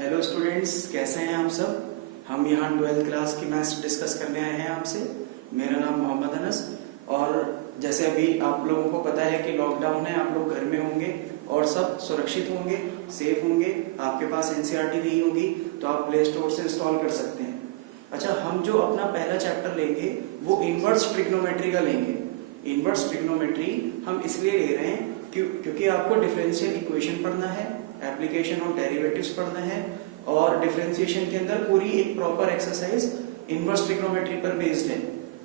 Hello students, कैसे हैं आप सब। हम यहाँ 12th क्लास की मैथ्स डिस्कस करने आए हैं आपसे। मेरा नाम मोहम्मद अनस। और जैसे अभी आप लोगों को पता है कि लॉकडाउन है, आप लोग घर में होंगे और सब सुरक्षित होंगे, सेफ होंगे। आपके पास एनसीईआरटी नहीं होगी तो आप प्ले स्टोर से इंस्टॉल कर सकते हैं। अच्छा, हम जो अपना पहला चैप्टर लेंगे वो इनवर्स ट्रिग्नोमेट्री का लेंगे। इनवर्स ट्रिग्नोमेट्री हम इसलिए ले रहे हैं क्योंकि आपको डिफरेंशियल इक्वेशन पढ़ना है, एप्लीकेशन ऑफ डेरिवेटिव्स पढ़ना है और डिफरेंशिएशन के अंदर पूरी एक प्रॉपर एक्सरसाइज इनवर्स ट्रिग्नोमेट्री पर बेस्ड है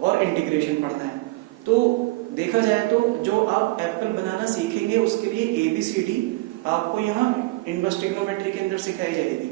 और इंटीग्रेशन पढ़ना है। तो देखा जाए तो जो आप एप्पल बनाना सीखेंगे उसके लिए ABCD आपको यहाँ इनवर्स ट्रिग्नोमेट्री के अंदर सिखाई जाएगी।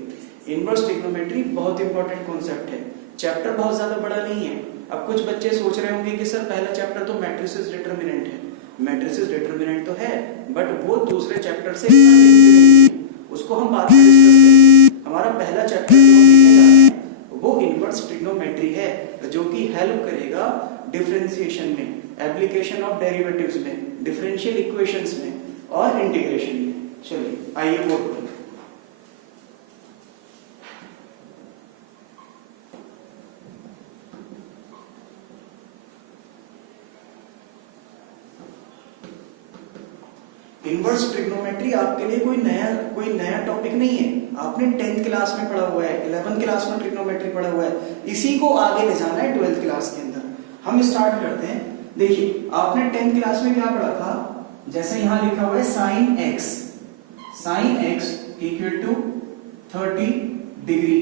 इनवर्स ट्रिग्नोमेट्री बहुत इंपॉर्टेंट कॉन्सेप्ट है। चैप्टर बहुत ज्यादा बड़ा नहीं है। अब कुछ बच्चे सोच रहे होंगे कि सर पहला चैप्टर तो मैट्रिसेस डिटरमिनेंट है। मैट्रिसेस डिटरमिनेंट तो है बट वो दूसरे चैप्टर से नहीं है, उसको हम बाद में डिस्कस करेंगे। हमारा पहला चैप्टर जो हम देखने जा रहे हैं वो इनवर्स ट्रिग्नोमेट्री है, जो कि हेल्प करेगा डिफरेंशिएशन में, एप्लीकेशन ऑफ डेरिवेटिव्स में, डिफरेंशियल इक्वेशंस में और इंटीग्रेशन में। चलिए आइए वो इनवर्स ट्रिग्नोमेट्री आपके लिए कोई नया टॉपिक नहीं है। आपने 10th क्लास में पढ़ा हुआ है, 11th क्लास में ट्रिग्नोमेट्री पढ़ा हुआ है, इसी को आगे ले जाना है 12th क्लास के अंदर। हम स्टार्ट करते हैं। देखिए, आपने 10th क्लास में क्या पढ़ा था, जैसे यहां लिखा हुआ है sine x equal to 30 degree.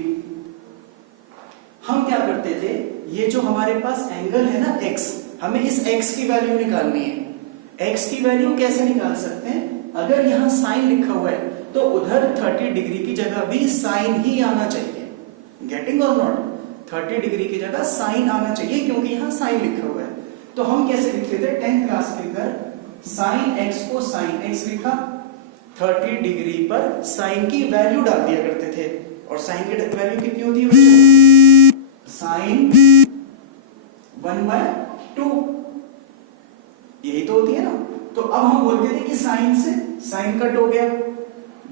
हम क्या करते थे, ये जो हमारे पास एंगल है ना x, हमें इस x की वैल्यू निकालनी है। x की वैल्यू कैसे निकाल सकते हैं, अगर यहां साइन लिखा हुआ है तो उधर 30 डिग्री की जगह भी साइन ही आना चाहिए। गेटिंग और नॉट, 30 डिग्री की जगह साइन आना चाहिए क्योंकि यहां साइन लिखा हुआ है। तो हम कैसे लिखते थे 10th क्लास के अंदर, साइन x को साइन x लिखा, 30 डिग्री पर साइन की वैल्यू डाल दिया करते थे। और साइन की वैल्यू कितनी होती है, साइन 1/2, यही तो होती है ना। तो अब हम बोलते थे कि साइन से साइन कट हो गया,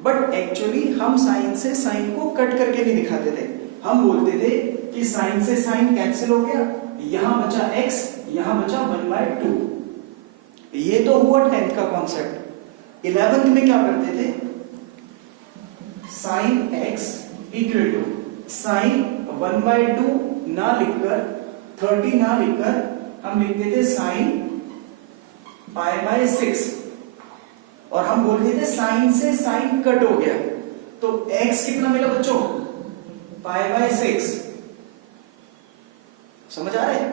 बट एक्चुअली हम साइन से साइन को कट करके नहीं दिखाते थे। हम बोलते थे कि साइन से साइन कैंसिल हो गया, यहां बचा x, यहां बचा 1/2। ये तो हुआ 10th का कॉन्सेप्ट। 11th में क्या करते थे, sine x equal to sine 1/2 ना लिखकर, 30 ना लिखकर, हम लिखते थे साइन π/6 और हम बोलते थे साइन से साइन कट हो गया तो x कितना मिला बच्चों, π/6। समझ आ रहा है।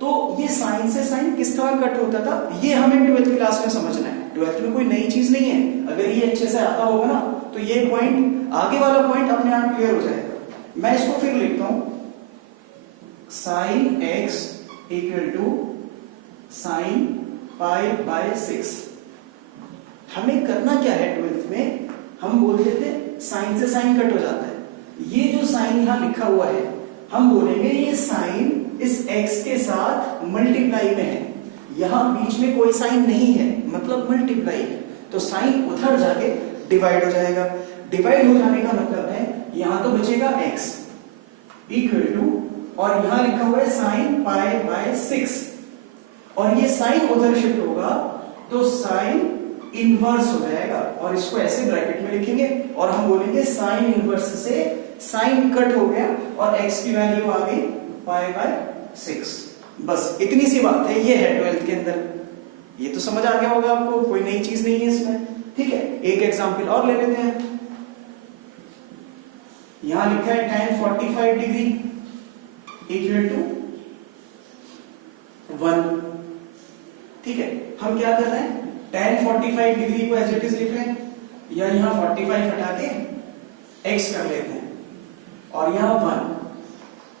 तो ये साइन से साइन किस तरह कट होता था, ये हमें 12th क्लास में समझना है। 12th में कोई नई चीज नहीं है। अगर ये अच्छे से आता होगा ना तो ये पॉइंट, आगे वाला पॉइंट अपने आप क्लियर हो जाएगा। मैं इसको फिर लिखता हूं, sine x equal to sine π/6। हमें करना क्या है 12th में, हम बोलते थे साइन से साइन कट हो जाता है। ये जो साइन यहां लिखा हुआ है, हम बोलेंगे ये साइन इस x के साथ मल्टीप्लाई में है। यहां बीच में कोई साइन नहीं है, मतलब मल्टीप्लाई है। तो साइन उधर जाके डिवाइड हो जाएगा। डिवाइड हो जाने का मतलब है यहां तो बचेगा x इक्वल टू, और यहां लिखा हुआ है साइन π/6, और ये साइन उधर शिफ्ट होगा तो साइन इनवर्स हो जाएगा। और इसको ऐसे ब्रैकेट में लिखेंगे और हम बोलेंगे साइन इनवर्स से साइन कट हो गया और x की वैल्यू आ गई π/6। बस इतनी सी बात है। ये है 12th के अंदर। ये तो समझ आ गया होगा आपको, कोई नई चीज नहीं है इसमें। ठीक है, एक एग्जांपल और ले लेते हैं। यहां लिखा है tan 45 डिग्री इक्वल टू 1। ठीक है, हम क्या कर रहे हैं, tan 45 डिग्री को एज इट इज लिख रहे हैं, या यहां 45 हटा के x कर लेते हैं, और यहां 1।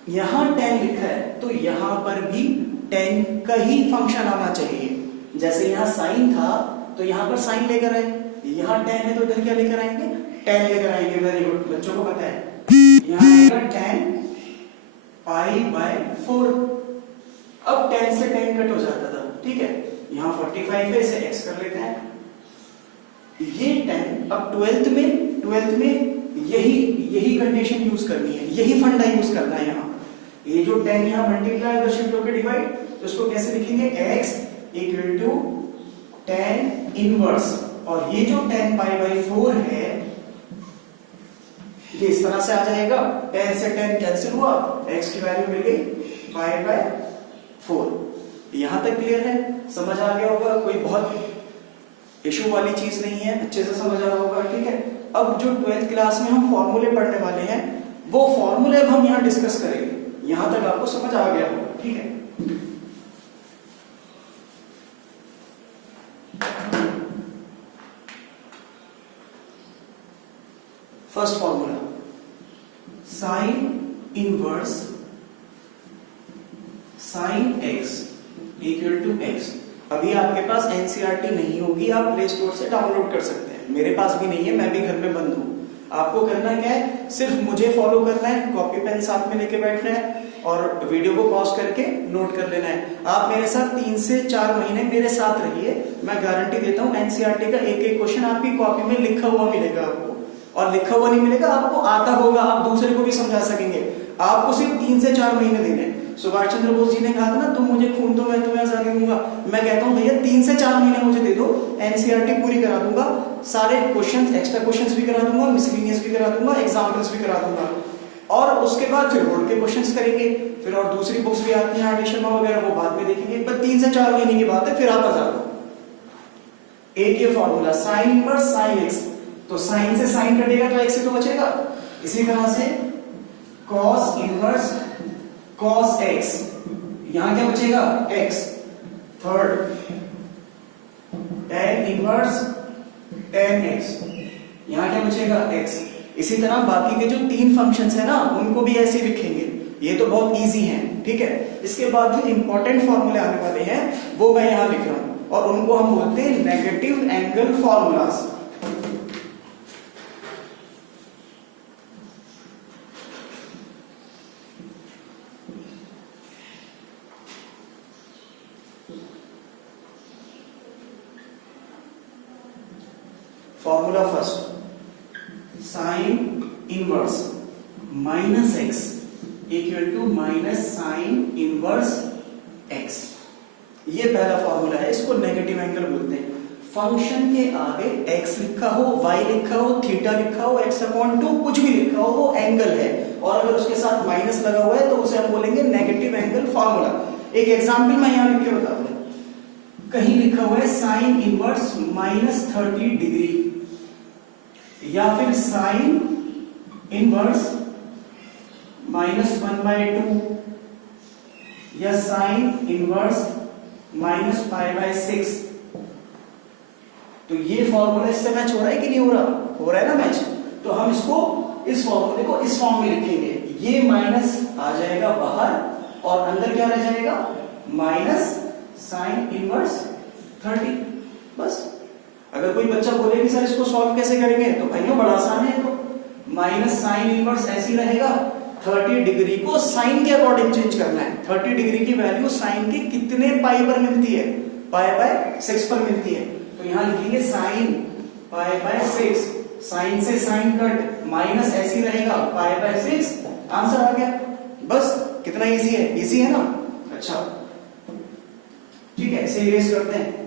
यहां tan लिखा है तो यहां पर भी tan का ही फंक्शन आना चाहिए। जैसे यहां sin था तो यहां पर sin लेकर आए, यहां tan है तो इधर क्या लेकर आएंगे, tan लेकर आएंगे। वेरी गुड, बच्चों को पता है। यहां आएगा tan π/4। अब tan से tan कट हो जाता था। ठीक है, यहां 45 है, इसे x कर लेते हैं। ये tan अब 12th में ट्वेल्थ में यही कंडीशन यूज करनी है, यही फंडा यूज करना है। यहाँ ये जो 10 यहाँ मल्टीप्लाई अगर शिफ्ट होकर डिवाइड, तो इसको कैसे लिखेंगे, x इक्वल टू 10 इनवर्स, और ये जो 10 पाई बाई 4 है ये इस तरह से आ जाएगा, 10 से 10 कैंसिल हुआ, x की वैल्यू मिल गई पाई बाय 4। यहां तक क्लियर है, समझ आ गया होगा, कोई बहुत इशू वाली चीज नहीं है, अच्छे से समझ आ रहा होगा, ठीक है। अब जो 12th क्लास में हम फॉर्मूले पढ़ने वाले हैं, वो फॉर्मूले अब हम यहाँ डिस्कस करेंगे। यहां तक आपको समझ आ गया होगा, ठीक है। First formula, sine inverse sine x equal to x। अभी आपके पास एनसीईआरटी नहीं होगी, आप प्ले स्टोर से डाउनलोड कर सकते हैं, मेरे पास भी नहीं है, मैं भी घर में बंद हूं। आपको करना क्या है, सिर्फ मुझे फॉलो करना है, कॉपी पेन साथ में लेके बैठना है और वीडियो को पॉज करके नोट कर लेना है। आप मेरे साथ 3 से 4 महीने मेरे साथ रहिए, मैं गारंटी देता हूं एनसीईआरटी का एक एक क्वेश्चन आपकी कॉपी में लिखा हुआ मिलेगा आपको, और लिखा हुआ नहीं मिलेगा, आपको आता होगा, आप दूसरे को भी समझा सकेंगे। आपको सिर्फ 3 से 4 महीने देने हैं। सुभाष चंद्र बोस जी ने कहा था ना, तुम मुझे खून दो मैं तुम्हें आजादी दूंगा। मैं कहता हूं भैया 3 से 4 महीने मुझे दे दो, एनसीईआरटी पूरी करा दूंगा, सारे क्वेश्चंस, एक्स्ट्रा क्वेश्चंस भी करा दूंगा, मिसलेनियस भी करा दूंगा, एग्जाम्पल्स भी करा दूंगा, और उसके बाद फिर बोर्ड के क्वेश्चंस करेंगे, फिर और दूसरी बुक्स भी आती हैं आरडी शर्मा वगैरह, वो बाद में देखेंगे। बस 3 से 4 महीने की बात है, फिर आप आजाद हो। एक ये formula sine inverse sine x, तो साइन से साइन कटेगा तो एक्स से तो बचेगा। इसी तरह से कॉस इनवर्स कॉस एक्स, यहां क्या बचेगा, x. Third tan inverse tan x, यहां क्या बचेगा, एक्स। इसी तरह बाकी के जो 3 फंक्शंस है ना, उनको भी ऐसे लिखेंगे, ये तो बहुत इजी हैं, ठीक है। इसके बाद जो इंपॉर्टेंट फॉर्मूले आने वाले हैं वो मैं यहां लिख रहा हूं, और उनको हम बोलते हैं negative angle formulas. Formula first, sine inverse minus x equal to minus sine inverse x. ये पहला फॉर्मूला है, इसको नेगेटिव एंगल बोलते हैं। फंक्शन के आगे x लिखा हो, y लिखा हो, थीटा लिखा हो, x/2 कुछ भी लिखा हो, वो एंगल है, और अगर उसके साथ माइनस लगा हुआ है तो उसे हम बोलेंगे नेगेटिव एंगल फॉर्मूला। एक एग्जांपल मैं यहां लिख के बता दूं, कहीं लिखा हुआ है साइन इनवर्स -30 डिग्री, या फिर साइन इनवर्स -1/2, या साइन इनवर्स -π/6, तो ये फॉर्मूला इससे मैच हो रहा है कि नहीं हो रहा, हो रहा है ना मैच। तो हम इसको, इस फॉर्मूले को इस फॉर्म में लिखेंगे, ये माइनस आ जाएगा बाहर और अंदर क्या रह जाएगा, माइनस साइन इनवर्स 30। बस। अगर कोई बच्चा बोले कि सर इसको सॉल्व कैसे करेंगे, तो भाइयों बड़ा आसान है, तो माइनस साइन इनवर्स ऐसे ही रहेगा, 30 डिग्री को साइन के अकॉर्डिंग चेंज करना है। 30 डिग्री की वैल्यू साइन के कितने पाई पर मिलती है, π/6 पर मिलती है, तो यहां लिखेंगे साइन π/6, साइन से साइन कट, माइनस ऐसे ही रहेगा π/6, आंसर आ गया। बस, कितना इजी है, इजी है ना। अच्छा ठीक है, इसे इरेज करते हैं।